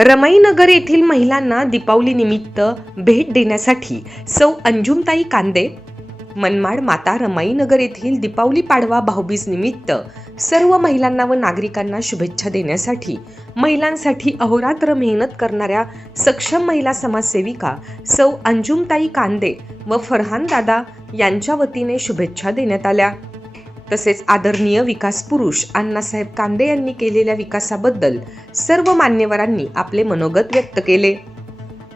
रमाईनगर येथील महिलांना दीपावली निमित्त भेट देण्यासाठी सौ अंजुमताई कांदे, मनमाड माता रमाईनगर येथील दीपावली पाडवा भाऊबीज निमित्त सर्व महिलांना व नागरिकांना शुभेच्छा देण्यासाठी महिलांसाठी अहोरात्र मेहनत करणाऱ्या सक्षम महिला समाजसेविका सौ अंजुमताई कांदे व फरहान दादा यांच्या वतीने शुभेच्छा देण्यात आल्या। तसेच आदरणीय विकास पुरुष अण्णासाहेब कांदे यांनी केलेल्या विकासाबद्दल सर्व मान्यवरांनी आपले मनोगत व्यक्त केले।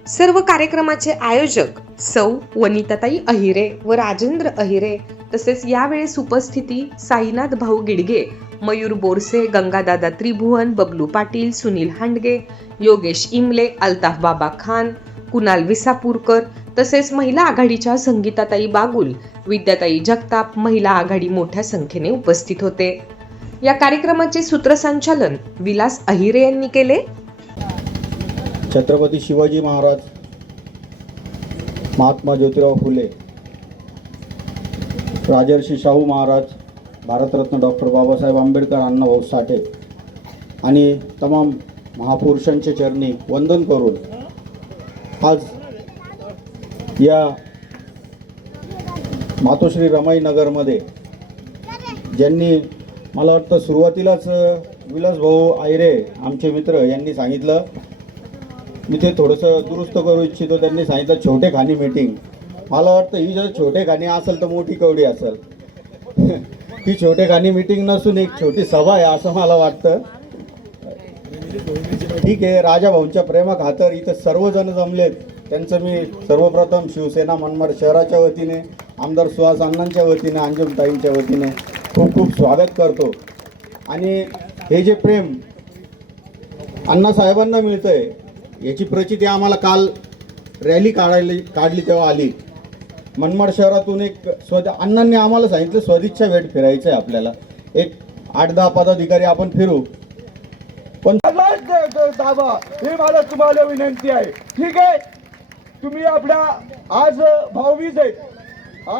सर्व कार्यक्रमाचे आयोजक सौ वनिताताई अहिरे व राजेंद्र अहिरे, तसेच यावेळेस उपस्थिती साईनाथ भाऊ गिडगे, मयूर बोरसे, गंगादादा त्रिभुवन, बबलू पाटील, सुनील हांडगे, योगेश इमले, अल्ताफ बाबा खान, कुणाल विसापूरकर, तसेच महिला आघाडीच्या संगीताताई बागुल, विद्याताई जगताप, महिला आघाडी मोठ्या संख्येने उपस्थित होते। या कार्यक्रमाचे सूत्रसंचालन विलास अहिरे यांनी केले। छत्रपती शिवाजी महाराज, महात्मा ज्योतिराव फुले, राजर्षी शाहू महाराज, भारतरत्न डॉक्टर बाबासाहेब आंबेडकर, अण्णाभाऊ साठे आणि तमाम महापुरुषांचे चरणी वंदन करून आज या मातोश्री रमाईनगरमध्ये ज्यांनी मला वाटतं सुरुवातीलाच विलास भाऊ आयरे आमचे मित्र यांनी सांगितलं, मी ते थोडंसं दुरुस्त करू इच्छितो। त्यांनी सांगितलं छोटे खाणी मीटिंग। मला वाटतं ही जर छोटे खाणी असेल तर मोठी कवडी असेल। ही छोटे खाणी मीटिंग नसून एक छोटी सभा आहे असं मला वाटतं। ठीक आहे, राजाभाऊंच्या प्रेमाखातर इथं सर्वजण जमलेत, त्यांचं मी सर्वप्रथम शिवसेना मनमाड शहराच्या वतीने, आमदार सुहास अण्णांच्या वतीने, अंजुमताईंच्या वतीने खूप खूप स्वागत करतो। आणि हे जे प्रेम अण्णासाहेबांना मिळतंय याची प्रचिती आम्हाला काल रॅली काढली तेव्हा आली। मनमाड शहरातून एक अण्णांनी आम्हाला सांगितलं स्वदिच्छा भेट फिरायचं आहे आपल्याला, एक 8-10 पदाधिकारी आपण फिरू, पण दाबा हे मला तुम्हाला विनंती आहे। ठीक आहे, तुम्ही आपल्या आज भाऊबीज आहे,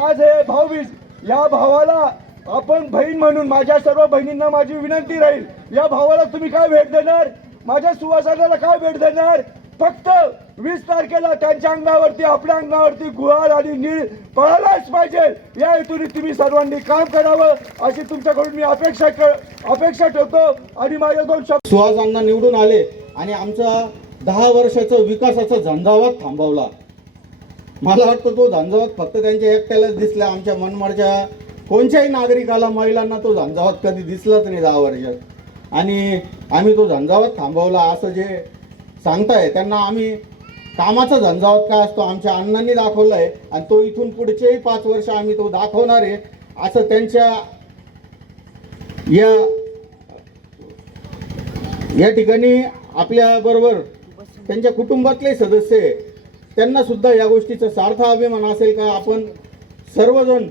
आज हे भाऊबीज, या भावाला आपण बहीण म्हणून माझ्या सर्व बहिणींना माझी विनंती राहील, या भावाला तुम्ही काय भेट देणार, माझ्या सुवासाला काय भेट देणार? फक्त 20 तारखेला त्यांच्या अंगावरती आपल्या अंगावरती गुहार आणि नीळ पळायलाच पाहिजे। या हेतूने तुम्ही सर्वांनी काम करावं अशी तुमच्याकडून मी अपेक्षा ठेवतो। आणि माझे 2 शब्द, सुहास अण्णा निवडून आले आणि आमचा 10 वर्षाचा विकासाचा झंझावात थांबवला। मला वाटतं तो झंझावात फक्त त्यांच्या एकट्यालाच दिसला, आमच्या मनमाडच्या कोणत्याही नागरिकाला, महिलांना तो झंझावात कधी दिसलाच नाही 10 वर्षात। आणि आम्ही तो झंझावात थांबवला असं जे सांगताय त्यांना आम्ही कामाचा झंझावात काय असतो आमच्या अण्णांनी दाखवलं आहे, आणि तो इथून पुढचेही 5 वर्ष आम्ही तो दाखवणार आहे असं त्यांच्या या ठिकाणी आपल्याबरोबर त्यांच्या कुटुंबातले सदस्य त्यांना सुद्धा या गोष्टीचा सार्थ अभिमान असेल का आपण सर्वजण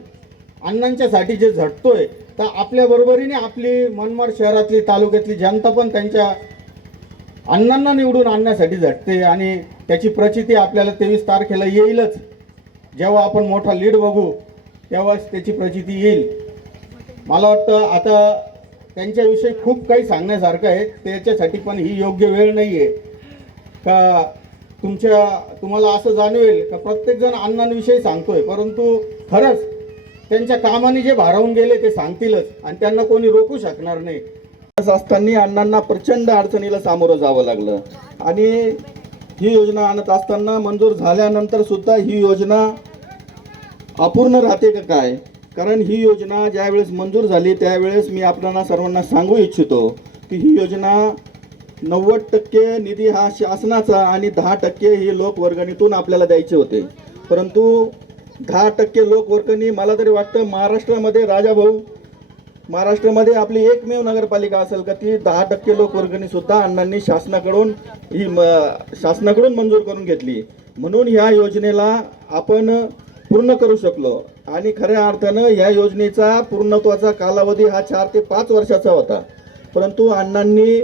अण्णांच्यासाठी जे झटतोय, तर आपल्या बरोबरीने आपली मनमाड शहरातली, तालुक्यातली जनता पण त्यांच्या अण्णांना निवडून आणण्यासाठी झटते। आणि त्याची प्रचिती आपल्याला 23 तारखेला येईलच। जेव्हा आपण मोठा लीड बघू तेव्हाच त्याची प्रचिती येईल। मला वाटतं आता त्यांच्याविषयी खूप काही सांगण्यासारखं आहे, त्याच्यासाठी पण ही योग्य वेळ नाही आहे का तुम्हाला असं जाणवेल का प्रत्येकजण अण्णांविषयी सांगतोय, परंतु खरंच त्यांच्या कामाने जे भारावून गेले ते सांगतीलच आणि त्यांना कोणी रोखू शकणार नाही। असताना अण्णांना प्रचंड अडचणीला सामोरं जावं लागलं आणि ही योजना आणत असताना मंजूर झाल्यानंतर सुद्धा ही योजना अपूर्ण राहते का काय? कारण ही योजना ज्यावेळेस मंजूर झाली त्यावेळेस मी आपल्याला सर्वांना सांगू इच्छितो की ही योजना 90% निधी हा शासनाचा आणि 10% ही लोकवर्गणीतून आपल्याला द्यायचे होते, परंतु 10% लोकवर्गणी मला तरी वाटतं महाराष्ट्रामध्ये, राजाभाऊ, महाराष्ट्रामध्ये आपली एकमेव नगरपालिका असेल का ती 10% लोकवर्गणी सुद्धा अण्णांनी शासनाकडून मंजूर करून घेतली। म्हणून ह्या योजनेला आपण पूर्ण करू शकलो आणि खऱ्या अर्थानं या योजनेचा पूर्णत्वाचा कालावधी हा 4 ते 5 वर्षाचा होता, परंतु अण्णांनी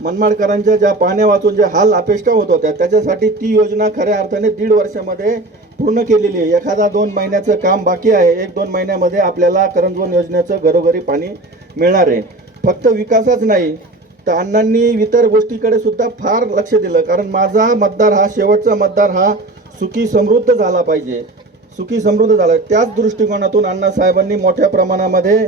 मनमाडकरांच्या ज्या पाण्या वाचून ज्या हाल अपेष्टा होत होत्या त्याच्यासाठी ती योजना खऱ्या अर्थाने 1.5 वर्षामध्ये पूर्ण केलेली आहे। एखादा 2 महिन्याचं काम बाकी आहे, 1-2 महिन्यामध्ये आपल्याला करंजवन योजनेचं घरोघरी पाणी मिळणार आहे। फक्त विकासच नाही तर अण्णांनी इतर गोष्टीकडे सुद्धा फार लक्ष दिलं, कारण माझा मतदार हा शेवटचा मतदार हा सुखी समृद्ध झाला पाहिजे, सुखी समृद्ध झाला. त्याच दृष्टिकोनातून अण्णासाहेबांनी मोठ्या प्रमाणामध्ये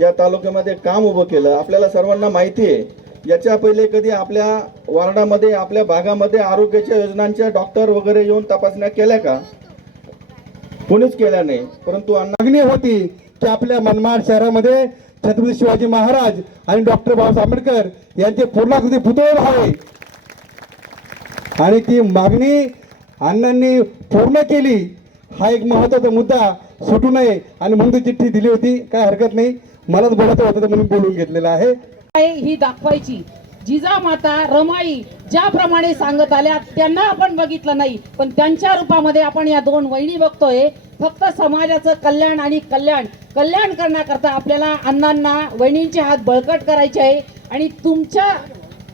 या तालुक्यामध्ये काम उभं केलं. आपल्याला सर्वांना माहिती आहे, याच्या पहिले कधी आपल्या वार्डामध्ये आपल्या भागामध्ये आरोग्याच्या योजनांच्या डॉक्टर वगैरे येऊन तपासण्या केल्या का? कोणीच केल्या नाही. परंतु मागणी होती की आपल्या मनमाड शहरामध्ये छत्रपती शिवाजी महाराज आणि डॉक्टर बाबासाहेब आंबेडकर यांचे पूर्णाकृती पुतळे व्हावे आणि ती मागणी अण्णांनी पूर्ण केली. हा एक महत्त्वाचा मुद्दा सुटू नये आणि म्हणून ती चिठ्ठी दिली होती. काय हरकत नाही, मलाच बोलायचं होतं म्हणून बोलून घेतलेलं आहे. ही दाखवायची. जिजामाता रमाई ज्याप्रमाणे सांगत आल्या त्यांना आपण बघितलं नाही, पण त्यांच्या रूपामध्ये आपण या दोन वहिनी बघतोय. फक्त समाजाचं कल्याण आणि कल्याण करण्याकरता आपल्याला अण्णांना वहिनींचे हात बळकट करायचे आहे. आणि तुमच्या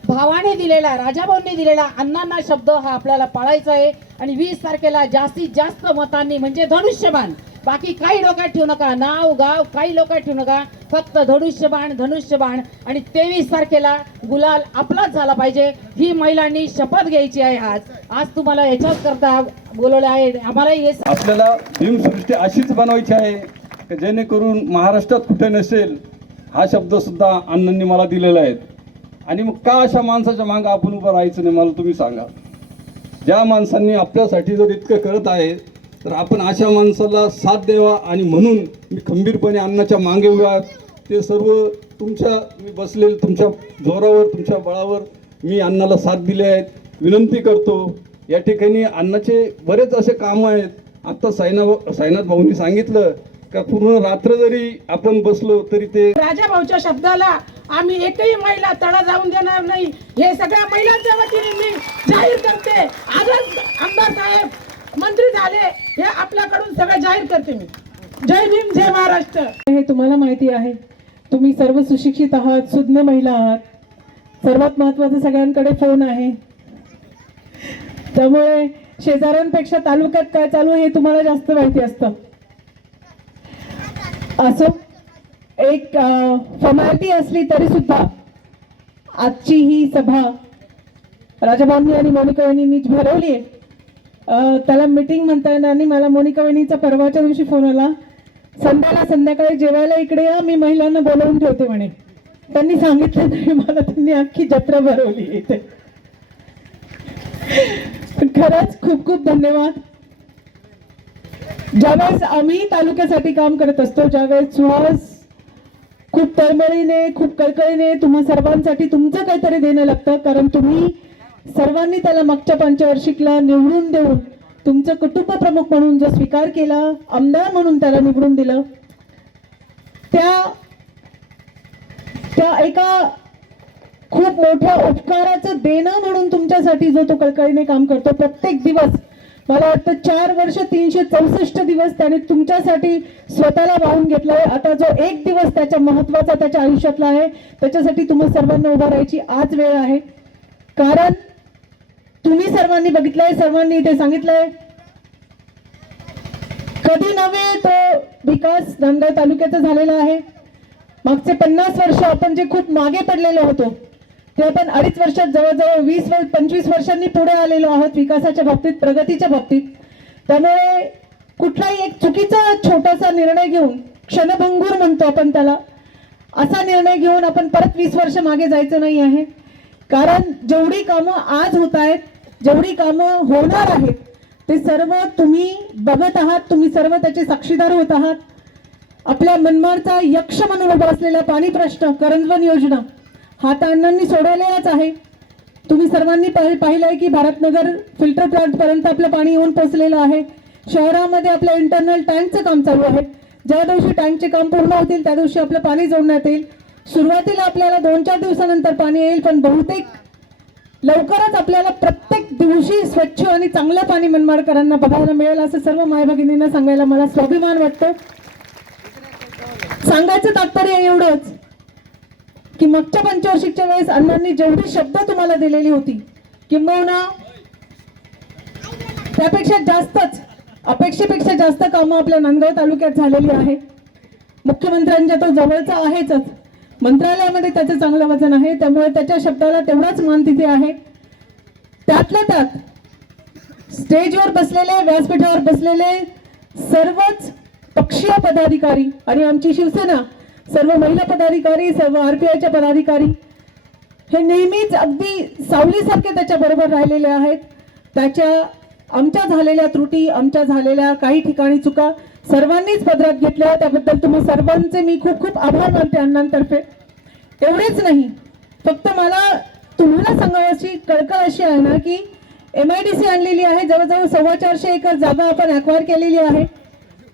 भावाने दिलेला, राजाभाऊंनी दिलेला अण्णांना शब्द हा आपल्याला पाळायचा आहे. आणि 20 तारखेला जास्तीत जास्त मतांनी म्हणजे धनुष्यबाण, बाकी काही डोक्यात ठेवू नका, नाव गाव काही डोक्यात ठेवू नका, फक्त धनुष्यबाण. आणि 23 तारखेला गुलाल आपलाच झाला पाहिजे. ही महिलांनी शपथ घ्यायची आहे. आज तुम्हाला याच्याच करता बोलवलं आहे. आम्हाला हे आपल्याला भीमसृष्टी अशीच बनवायची आहे की जेणेकरून महाराष्ट्रात कुठे नसेल हा शब्द सुद्धा अण्णांनी मला दिलेला आहे. आणि मग का अशा माणसाच्या मागं आपण उभं राहायचं नाही, मला तुम्ही सांगा. ज्या माणसांनी आपल्यासाठी जर इतकं करत आहे तर आपण अशा माणसाला साथ द्यावा. आणि म्हणून मी खंबीरपणे अण्णाच्या मागे उभा आहे. ते सर्व मी बसलेले तुमच्या जोरावर, तुमच्या बळावर मी अण्णाला साथ दिले आहेत. विनंती करतो, या ठिकाणी अण्णाचे बरेच असे कामं आहेत. आत्ता साईनाथ भाऊंनी सांगितलं का पूर्ण रात्र जरी आपण बसलो तरी ते राजाभाऊच्या शब्दाला आम्ही एकही महिला तडा जाऊन देणार नाही, हे सगळ्या महिलांच्या वतीने मी जाहीर करते. आजच आमदार साहेब मंत्री झाले हे आपल्याकडून सगळं जाहीर करते मी. जय भीम, जय महाराष्ट्र. हे तुम्हाला माहिती आहे, तुम्ही सर्व सुशिक्षित आहात, सुज्ञ महिला आहात. सर्वात महत्त्वाचं सगळ्यांकडे फोन आहे, त्यामुळे शेजाऱ्यांपेक्षा तालुक्यात काय चालू आहे हे तुम्हाला जास्त माहिती असतं. असं एक फॉर्मॅलिटी असली तरी सुद्धा आजची ही सभा राजाभाऊंनी आणि मोनिका वहिनींनी भरवली आहे. त्याला मीटिंग म्हणता येणार नाही. मला मोनिका वहिनीचा परवाच्या दिवशी फोन आला, संध्याकाळी जेवायला इकडे या, मी महिलांना बोलवून ठेवते म्हणे. त्यांनी सांगितलं नाही मला, त्यांनी अख्खी जत्रा भरवली इथे. खरंच खूप खूप धन्यवाद. ज्यावेळेस आम्ही तालुक्यासाठी काम करत असतो, ज्यावेळेस सुहास खूप तळमळीने, खूप कळकळीने तुम्हा सर्वांसाठी तुमचं काहीतरी देणं लागतं, कारण तुम्ही सर्वांनी त्याला मागच्या पंचवार्षिकला निवडून देऊन तुमचं कुटुंब प्रमुख म्हणून जो स्वीकार केला, आमदार म्हणून त्याला निवडून दिलं, त्या एका खूप मोठ्या उपकाराचं देणं म्हणून तुमच्यासाठी जो तो कळकळीने काम करतो. प्रत्येक दिवस मला वाटतं 4 वर्ष 364 दिवस त्याने तुमच्यासाठी स्वतःला वाहून घेतलाय. आता जो एक दिवस त्याच्या महत्वाचा त्याच्या आयुष्यातला आहे, त्याच्यासाठी तुम्हा सर्वांना उभा राहायची आज वेळ आहे. कारण तुम्ही सर्वांनी बघितलंय, सर्वांनी इथे सांगितलंय, कधी नव्हे तो विकास नांदगाव तालुक्याचा झालेला आहे. मागचे 50 वर्ष आपण जे खूप मागे पडलेलो होतो ते आपण 2.5 वर्षात जवळजवळ 20-25 वर्षांनी पुढे आलेलो आहोत विकासाच्या बाबतीत, प्रगतीच्या बाबतीत. त्यामुळे कुठलाही एक चुकीचा छोटासा निर्णय घेऊन, क्षणभंगूर म्हणतो आपण त्याला, असा निर्णय घेऊन आपण परत 20 वर्ष मागे जायचं नाही आहे. कारण जेवढी कामं आज होत आहेत, जेवढी कामं होणार आहेत, ते सर्व तुम्ही बघत आहात, तुम्ही सर्व त्याचे साक्षीदार होत आहात. आपल्या मनमाडचा यक्ष म्हणून उभा असलेला पाणी प्रश्न, करंजवन योजना, हा तर अण्णांनी सोडवलेलाच आहे. तुम्ही सर्वांनी पाहिलंय की भारतनगर फिल्टर प्लांट पर्यंत आपलं पाणी येऊन पोहोचलेलं आहे. शहरामध्ये आपल्या इंटरनल टँकचं काम चालू आहे. ज्या दिवशी टँकचे काम पूर्ण होतील त्या दिवशी आपलं पाणी जोडण्यात येईल. सुरुवातीला आपल्याला 2-4 दिवसानंतर पाणी येईल, पण बहुतेक लवकरच आपल्याला प्रत्येक दिवशी स्वच्छ आणि चांगलं पाणी मनमाडकरांना बघायला मिळेल, असं सर्व माय भगिनींना सांगायला मला स्वाभिमान वाटतो. सांगायचं तात्पर्य एवढंच की मागच्या पंचवार्षिकच्या वेळेस अण्णांनी जेवढी शब्द तुम्हाला दिलेली होती, किंबहुना त्यापेक्षा जास्तच, अपेक्षेपेक्षा जास्त कामं आपल्या नांदगाव तालुक्यात झालेली आहे. मुख्यमंत्र्यांच्या तो जवळचा आहेच, मंत्रालयामध्ये त्याचं चांगलं वजन आहे, त्यामुळे त्याच्या शब्दाला तेवढाच मान तिथे आहे. त्यातल्या त्यात स्टेजवर बसलेले, व्यासपीठावर बसलेले सर्वच पक्षीय पदाधिकारी आणि आमची शिवसेना, सर्व महिला पदाधिकारी, सर्व RPIच्या पदाधिकारी हे नेहमीच अगदी सावलीसारखे त्याच्या बरोबर राहिलेले आहेत. आमच्या झालेल्या त्रुटी, आमच्या झालेल्या काही ठिकाणी चुका सर्वांनीच पदरात घेतल्या. त्याबद्दल तुम्ही सर्वांचे मी खूप खूप आभार मानते अण्णांतर्फे. एवढेच नाही, फक्त मला तुम्हाला सांगायची कळकळ अशी आहे ना की MIDC आणलेली आहे, जवळजवळ 425 एकर जागा आपण ॲक्वायर केलेली आहे.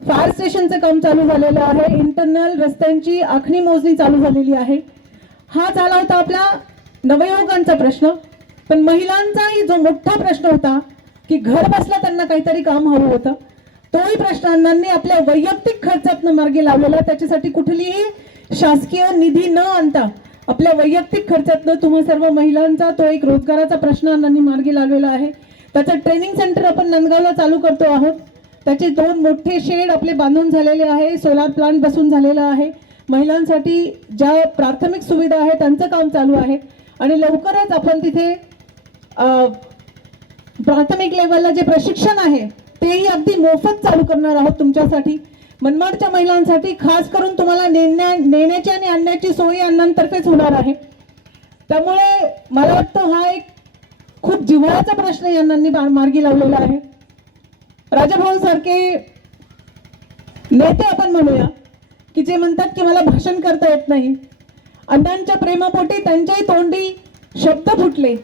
फायर स्टेशनचं काम चालू झालेलं आहे, इंटरनल रस्त्यांची आखणी मोजणी चालू झालेली आहे. हा झाला होता आपला नवयुवकांचा प्रश्न. पण महिलांचाही जो मोठा प्रश्न होता की घर बसल्या त्यांना काहीतरी काम हवं होतं, तोही प्रश्न अण्णांनी आपल्या वैयक्तिक खर्चातनं मार्गी लावलेला. त्याच्यासाठी कुठलीही शासकीय निधी न आणता आपल्या वैयक्तिक खर्चातनं तुम्हा सर्व महिलांचा तो एक रोजगाराचा प्रश्न अण्णांनी मार्गी लावलेला आहे. त्याचं ट्रेनिंग सेंटर आपण नंदगावला चालू करतो आहोत. त्याचे 2 मोठे शेड आपले बांधून झालेले आहे, सोलार प्लांट बसून झालेला आहे. महिलांसाठी ज्या प्राथमिक सुविधा आहे त्यांचं काम चालू आहे आणि लवकरच आपण तिथे प्राथमिक लेवलला जे प्रशिक्षण आहे तेही अगदी मोफत चालू करणार आहोत तुमच्यासाठी. मनमाडच्या महिलांसाठी खास करून तुम्हाला नेण्याची आणि आणण्याची सोयी अण्णांतर्फेच होणार आहे. त्यामुळे मला वाटतं हा एक खूप जिव्हाळ्याचा प्रश्न अण्णांनी मार्गी लावलेला आहे. राजाभाऊ सारखे नेते आपण म्हणूया की जे म्हणतात की मला भाषण करता येत नाही, अण्णांच्या प्रेमापोटी त्यांच्याही तोंडी शब्द फुटले.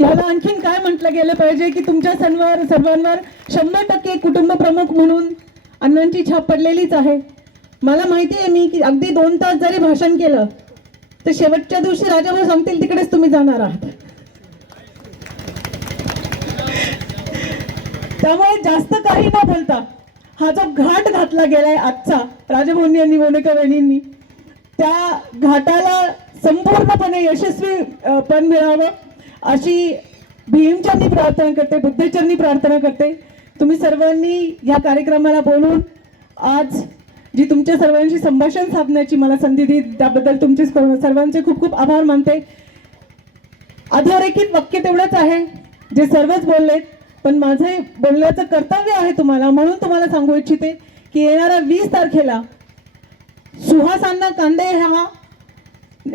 याला आणखीन काय म्हटलं गेलं पाहिजे की तुमच्या सर्वांवर 100% कुटुंब प्रमुख म्हणून अण्णांची छाप पडलेलीच आहे. मला माहिती आहे मी की अगदी 2 तास जरी भाषण केलं तर शेवटच्या दिवशी राजाभाऊ सांगतील तिकडेच तुम्ही जाणार आहात. त्यामुळे जास्त काही न बोलता हा जो घाट घातला गेलाय आजचा राजाभाऊंनी आणि मोनिका वहिनींनी, त्या घाटाला संपूर्णपणे यशस्वी पण मिळावं अशी भीमचरणी प्रार्थना करते, बुद्धचरणी प्रार्थना करते. तुम्ही सर्वांनी या कार्यक्रमाला बोलून आज जी तुमच्या सर्वांशी संभाषण साधण्याची मला संधी दिली त्याबद्दल तुमचे सर्वांचे खूप खूप आभार मानते. अधोरेखित वाक्य तेवढंच आहे जे सर्वच बोललेत, पण माझे बोलण्याचं कर्तव्य आहे तुम्हाला, म्हणून तुम्हाला सांगू इच्छिते की येणाऱ्या 20 तारखेला सुहासांना कांदे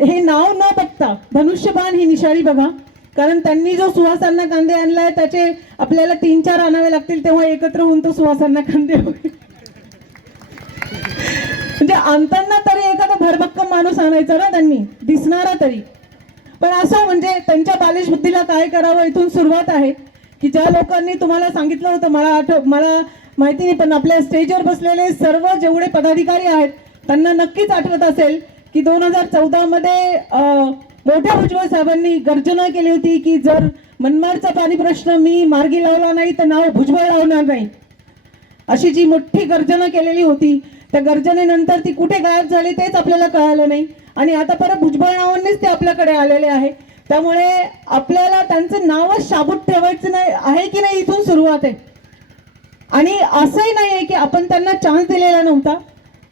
हे नाव न बघता धनुष्यबाण ही निशाणी बघा. कारण त्यांनी जो सुहासांना कांदे आणलाय त्याचे आपल्याला 3-4 आणावे लागतील, तेव्हा एकत्र होऊन तो सुहासांना कांदे होईल. म्हणजे आणताना तरी एखादा भरभक्कम माणूस आणायचा ना त्यांनी, दिसणारा तरी. पण असं म्हणजे त्यांच्या बालिश बुद्धीला काय करावं इथून सुरुवात आहे की ज्या लोकांनी तुम्हाला सांगितलं होतं, मला माहिती नाही पण आपल्या स्टेजवर बसलेले सर्व जेवढे पदाधिकारी आहेत त्यांना नक्कीच आठवत असेल की 2014 मध्ये मोठ्या भुजबळ साहेबांनी गर्जना केली होती की जर मनमाडचा पाणी प्रश्न मी मार्गी लावला नाही तर नाव भुजबळ लावणार नाही, अशी जी मोठी गर्जना केलेली होती. त्या गर्जनेनंतर ती कुठे गायब झाली तेच आपल्याला कळालं नाही आणि आता परत भुजबळ नावांनीच ते आपल्याकडे आलेले आहे. त्यामुळे आपल्याला त्यांचं नावच शाबूत ठेवायचं नाही आहे की नाही, इथून सुरुवात आहे. आणि असंही नाही आहे की आपण त्यांना चान्स दिलेला नव्हता.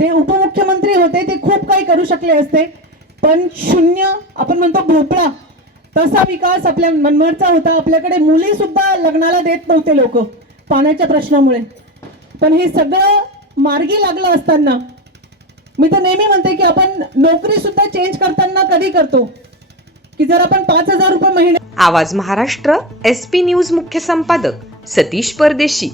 ते उपमुख्यमंत्री होते, ते खूप काही करू शकले असते, पण शून्य आपण म्हणतो भोपळा तसा विकास आपल्या मनमाडचा होता. आपल्याकडे मुली सुद्धा लग्नाला देत नव्हते लोक पाण्याच्या प्रश्नामुळे. पण हे सगळं मार्गी लागलं असताना मी तर नेहमी म्हणते की आपण नोकरी सुद्धा चेंज करताना कधी करतो की जर आपण 5,000 रुपये महिना. आवाज महाराष्ट्र SP न्यूज मुख्य संपादक सतीश परदेशी.